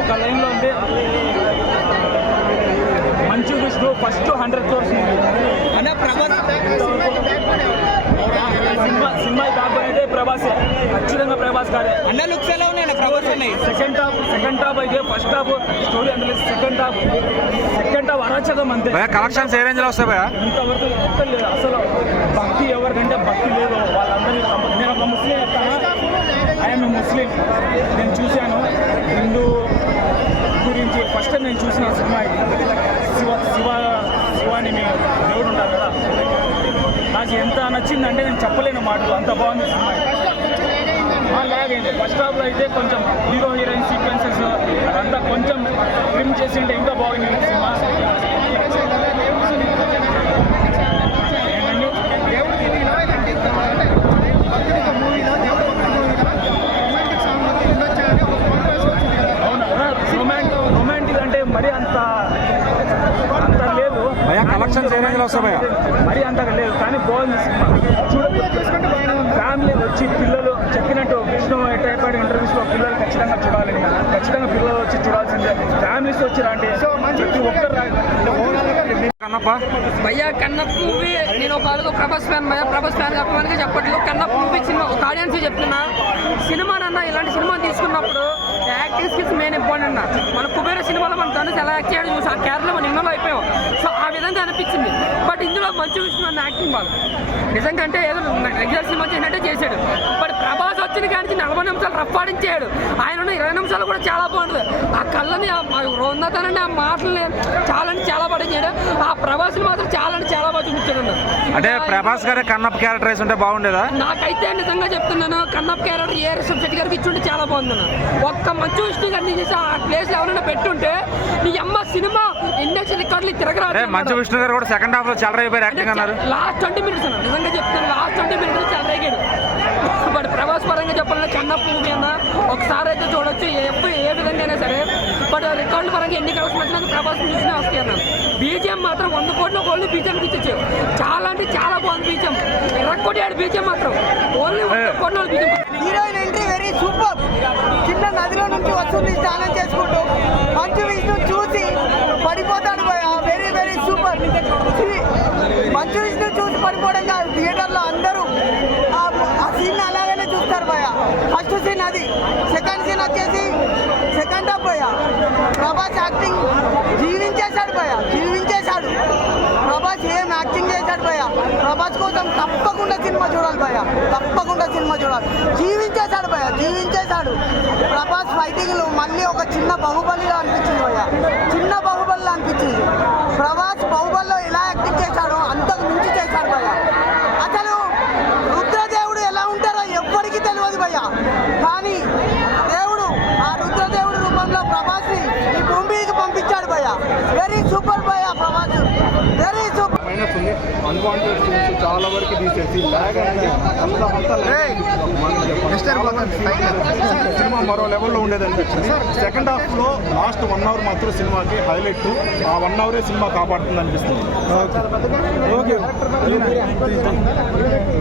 ఒక లైన్లో ఉంది Manchu Vishnu first 100 crores cinema back అయితే ప్రభాస్ ఖచ్చితంగా ప్రభాస్ గారే అన్న లుక్స్ ఎలా ఉన్నాయి ప్రభాస్ ఉన్నాయి. సెకండ్ హాఫ్ అయితే ఫస్ట్ హాఫ్ స్టోరీ అంటే సెకండ్ హాఫ్ అరాచకం అంతే. కలెక్షన్స్ ఏ రేంజ్ లో వస్తాయి భయ్యా? ఇంతవరకు ఎక్కడ లేదు అసలు. భక్తి ఎవరికంటే భక్తి లేదు వాళ్ళందరినీ. నేను ఒక ముస్లిం చెప్తాను, ఐఎమ్ ముస్లిం. నేను చూశాను హిందూ గురించి ఫస్ట్ నేను చూసిన సినిమా ఇది. శివాని మీ దేవుడు ఉంటారు కదా, నాకు ఎంత నచ్చిందంటే నేను చెప్పలేను మాటలు, అంత బాగుంది సినిమా. లాగైంది ఫస్ట్ హాఫ్లో అయితే కొంచెం హీరో హీరోయిన్ సీక్వెన్సెస్ అదంతా కొంచెం ట్రిమ్ చేసి ఉంటే ఇంకా బాగుంది సినిమా. రొమాంటిక్ అంటే మరీ అంత లేదు. కలెక్షన్స్ ఏ రేంజ్ లో వస్తాయి? మరీ అంతగా లేదు కానీ బాగుంది సినిమా. ఫ్యామిలీ వచ్చి పిల్లలు చెప్పినట్టు విష్ణు టైపాడ్ ఇంటర్వ్యూస్లో పిల్లలు ఖచ్చితంగా చూడాలి, ఖచ్చితంగా పిల్లలు వచ్చి చూడాల్సిందే. ఫ్యామిలీస్ వచ్చి రాండి, ప్రతి ఒక్కరు భయ్యా. కన్నప్ప మూవీ నేను ఒక ప్రభాస్ ఫ్యాన్ భయ్యా. ప్రభాస్ ఫ్యాన్ కాకపోతే చెప్పట్లేదు. కన్నప్ప మూవీ సినిమా ఒక ఆడియన్స్ చెప్తున్నా, సినిమానన్నా ఇలాంటి సినిమా తీసుకున్నప్పుడు యాక్టింగ్ స్కిల్స్ మెయిన్ ఇంపార్టెంట్ అన్న. మన కుబేర సినిమాలో మన ధనుష్ ఎలా యాక్ట్ చేయడం చూసి ఆ క్యారెక్టర్ మనం ఇన్వాల్వ్ అయిపోయాం. సో ఆ విధంగా అనిపించింది. బట్ ఇందులో మంచు విష్ణు అన్న యాక్టింగ్ బాగా నిజంగా అంటే ఏదో రెగ్యులర్ సినిమా చేసినట్టే చేశాడు. బట్ ప్రభాస్ వచ్చిన కానీ 40 నిమిషాలు రఫ్ ఆడించాడు. ఆయన 20 నిమిషాలు కూడా చాలా బాగుంటుంది. ఆ కళ్ళని ఉన్నతనని ఆ మాటలని చాలా పడించాడు. ఆ ప్రభాస్ని మాత్రం చాలా బాగా చూపించాడు. అంటే ప్రభాస్ గారి కన్నప్ప క్యారెక్టరైజ్ ఉంటే బాగుండేదా? నాకైతే నిజంగా చెప్తున్నాను, కన్నప్ప క్యారెక్టర్ ఏ శెట్టి గారికి ఇచ్చుంటే చాలా బాగుందన్న. ఒక్క మంచు విష్ణు గారిని చేసి ఆ ప్లేస్ ఎవరైనా పెట్టుంటే నీ అమ్మ సినిమా ఇండస్ట్రీ రికార్డులు తిరగరాదు. మంచు విష్ణు గారు కూడా సెకండ్ హాఫ్ లో చాలా అయిపోయారు యాక్టింగ్ అన్నారు. లాస్ట్ 20 minutes అన్న, నిజంగా చెప్తాను లాస్ట్ 20 minutes చాలా రేగాడు. బట్ ప్రభాస్ పరంగా చెప్పాలంటే కన్నప్ప మూవీ అన్న ఒకసారి అయితే చూడొచ్చు ఏ విధంగా అయినా సరే. బట్ రికార్డుల పరంగా ఎన్ని కలెక్షన్ వచ్చినా ప్రభాస్ చూసినా వస్తాయి అన్న. బీజిఎం మాత్రం 100 కోట్ల ఓన్లీ బీజిఎం ఇచ్చేచ్చు. చాలా అంటే చాలా బాగుంది బీజిఎం. 20 కోటి బీజిఎం మాత్రం ఓన్లీ 100 కోట్ల BGM. Heroine entry very super. చిన్న నదిలో నుంచి వస్తుంది స్నానం చేసుకుంటూ మంచు విష్ణు చూసి పడిపోతాడు భయ. Very very super. Manchu Vishnu చూసి పడిపోవడం కాదు, థియేటర్లో అందరూ ఆ సీన్ అలాగనే చూస్తారు భయ. ఫస్ట్ సీన్ అది, సెకండ్ సీన్ వచ్చేసి సెకండ్ హాఫ్ భయ. ప్రభాస్ యాక్టింగ్ జీవించేశాడు భయ, జీవించేశాడు. ప్రభాస్ ఏం యాక్టింగ్ చేశాడు భయ. ప్రభాస్ కోసం తప్పకుండా సినిమా చూడాలి భయ, తప్పకుండా సినిమా చూడాలి. జీవించేశాడు భయ, జీవించేశాడు. ప్రభాస్ ఫైటింగ్లు మళ్ళీ ఒక చిన్న బాహుబలిలో అనిపించింది భయ, చిన్న బాహుబలిలో అనిపించింది. ప్రభాస్ బాహుబలిలో ఎలా యాక్టింగ్ చేశాడో అంతకు మించి చేశాడు భయ. అసలు రుద్రదేవుడు ఎలా ఉంటారో ఎవ్వరికీ తెలియదు భయ, కానీ దేవుడు ఆ రుద్రదేవుడు రూపంలో ప్రభాస్ని ఈ భూమికి పంపించాడు భయ. వెరీ సూపర్ భయ Prabhas, very super. Unwanted scenes చాలా వరకు తీసేసి సినిమా మరో లెవెల్లో ఉండేది అనిపించింది. సెకండ్ హాఫ్లో లాస్ట్ 1 hour మాత్రం సినిమాకి హైలైట్. ఆ 1 hour సినిమా కాపాడుతుంది అనిపిస్తుంది.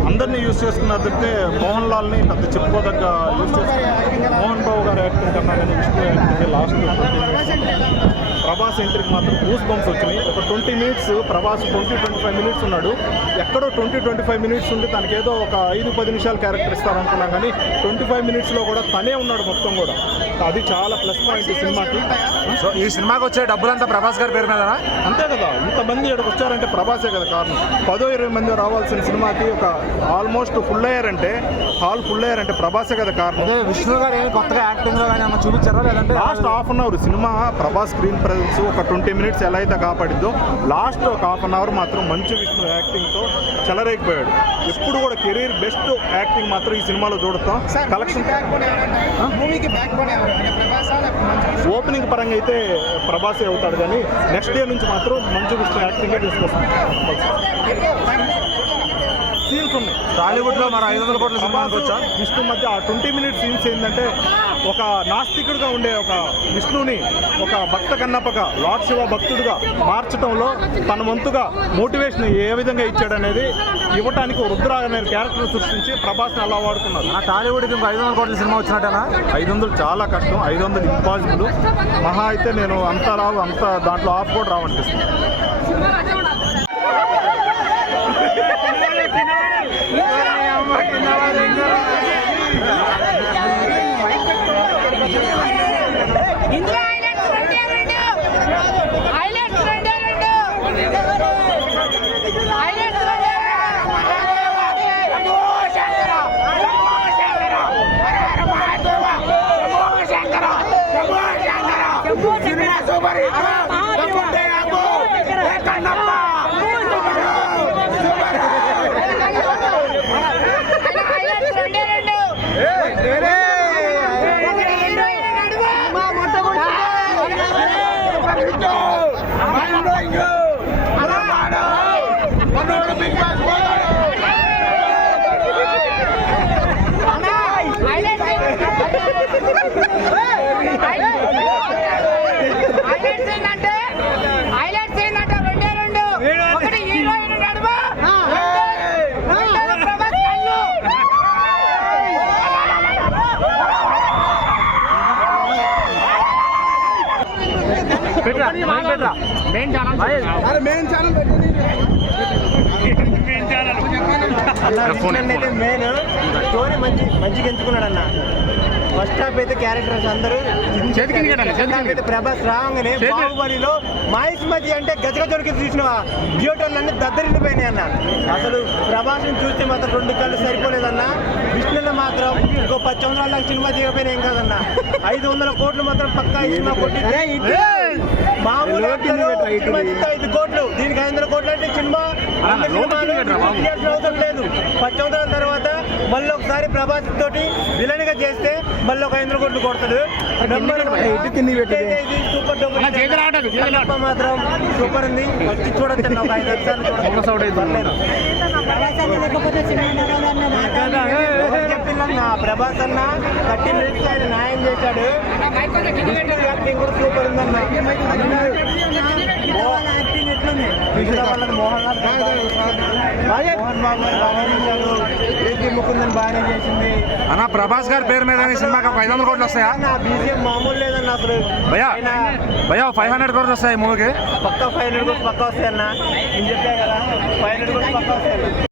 అందరినీ యూజ్ చేసుకున్నదంటే మోహన్ లాల్ని పెద్ద చెప్పుకోదగ్గ యూజ్ చేసుకున్నారు. మోహన్ బాబు గారు యాక్టింగ్ కన్నా కానీ విష్ణు యాక్టింగ్ లాస్ట్ ప్రభాస్ ఎంట్రీకి మాత్రం గూస్ బంప్స్ వచ్చినాయి. ఒక 20 minutes ప్రభాస్ 20-25 minutes ఉన్నాడు. ఎక్కడో 20-25 minutes ఉండి తనకి ఏదో ఒక 5-10 నిమిషాలు క్యారెక్టర్ ఇస్తారనుకున్నాం, కానీ 25 minutes కూడా తనే ఉన్నాడు మొత్తం కూడా. అది చాలా ప్లస్ పాయింట్ ఈ సినిమాకి. సో ఈ సినిమాకి వచ్చే డబ్బులంతా ప్రభాస్ గారి పేరు మీద అంతే కదా. ఇంతమంది ఇక్కడికి వచ్చారంటే ప్రభాసే కదా కారణం. 10-20 మంది రావాల్సిన సినిమాకి ఒక ఆల్మోస్ట్ ఫుల్ అయ్యారంటే, హాల్ ఫుల్ అయ్యారంటే ప్రభాసే కదా కారణం. విష్ణు గారు కొత్తగా యాక్టింగ్ లో కానీ చూపించారా? లేదంటే last ½ an hour cinema Prabhas screen presence ఒక 20 minutes ఎలా అయితే కాపాడిద్దో, లాస్ట్ ఒక ½ an hour మాత్రం మంచు విష్ణు యాక్టింగ్తో చెలరేగిపోయాడు. ఎప్పుడు కూడా కెరీర్ బెస్ట్ యాక్టింగ్ మాత్రం ఈ సినిమాలో చూడతాం. కలెక్షన్ ఓపెనింగ్ పరంగా అయితే ప్రభాసే అవుతాడు, కానీ నెక్స్ట్ డే నుంచి మాత్రం మంచు విష్ణు యాక్టింగే తీసుకొస్తాం. సీన్స్ ఉన్నాయి టాలీవుడ్లో మన 500 కోట్ల సినిమాకి వచ్చా విష్ణు మధ్య ఆ 20 minutes సీన్స్ ఏంటంటే, ఒక నాస్తికుడిగా ఉండే ఒక విష్ణుని ఒక భక్త కన్నప్పగా, లార్డ్ శివ భక్తుడిగా మార్చడంలో తన వంతుగా మోటివేషన్ ఏ విధంగా ఇచ్చాడనేది ఇవ్వటానికి రుద్ర అనే క్యారెక్టర్ సృష్టించి ప్రభాస్ని అలా వాడుకున్నారు. ఆ టాలీవుడ్కి ఇంకో 500 కోట్ల సినిమా వచ్చినట్టేనా? 500 చాలా కష్టం, 500 ఇంపాసిబుల్. మహా అయితే నేను అంత రావు, అంత దాంట్లో ఆఫ్ కూడా రావనిపిస్తుంది. మెయిన్ స్టోరీ మంచిగా ఎంచుకున్నాడు అన్న. ఫస్ట్ హాఫ్ అయితే క్యారెక్టర్స్ అందరూ అయితే ప్రభాస్ రాగానే బాహుబలిలో మహేష్ మధ్య అంటే గజగ దొరికి చూసిన థియేటర్లన్నీ దద్దరిల్లిపోయినాయి అన్న. అసలు ప్రభాస్ని చూస్తే మాత్రం 2 కళ్ళు సరిపోలేదన్న. విష్ణులో మాత్రం ఇంకో 10 సంవత్సరాల సినిమా దిగపోయినా ఏం కాదన్న. 500 కోట్లు మాత్రం పక్కా ఈ సినిమా కొట్టి మామూలు 5 కోట్లు, దీనికి 500 కోట్లు అంటే సినిమా అవసరం లేదు. 10 సంవత్సరాల తర్వాత మళ్ళీ ఒకసారి ప్రభాస్ తోటి విలన్ గా చేస్తే మళ్ళీ ఒక 500 కోట్లు కొడతాడు. సూపర్ డబ్బు మాత్రం సూపర్ ఉంది. వచ్చి చూడొచ్చు ఒక 5 సార్లు చెప్పిందన్న. ప్రభాస్ అన్న 30 మినిట్స్ ఆయన న్యాయం చేశాడు. యాక్టింగ్ కూడా సూపర్ ఉందన్న. మోహన్ బాబు బాగా చేశాడు. ప్రీతి ముకుందన్ బాగానే చేసింది అన్న. ప్రభాస్ గారి పేరు మీద ఈ సినిమాకి 500 కోట్లు వస్తాయా? నా బీజిఎం మామూలు లేదన్న. అసలు భయ్యా 500 కోట్లు వస్తాయి మూవీకి? పక్కా 500 కోట్లు పక్కా వస్తాయన్న. నేను చెప్పా కదా 500 కోట్లు పక్కా వస్తాయి.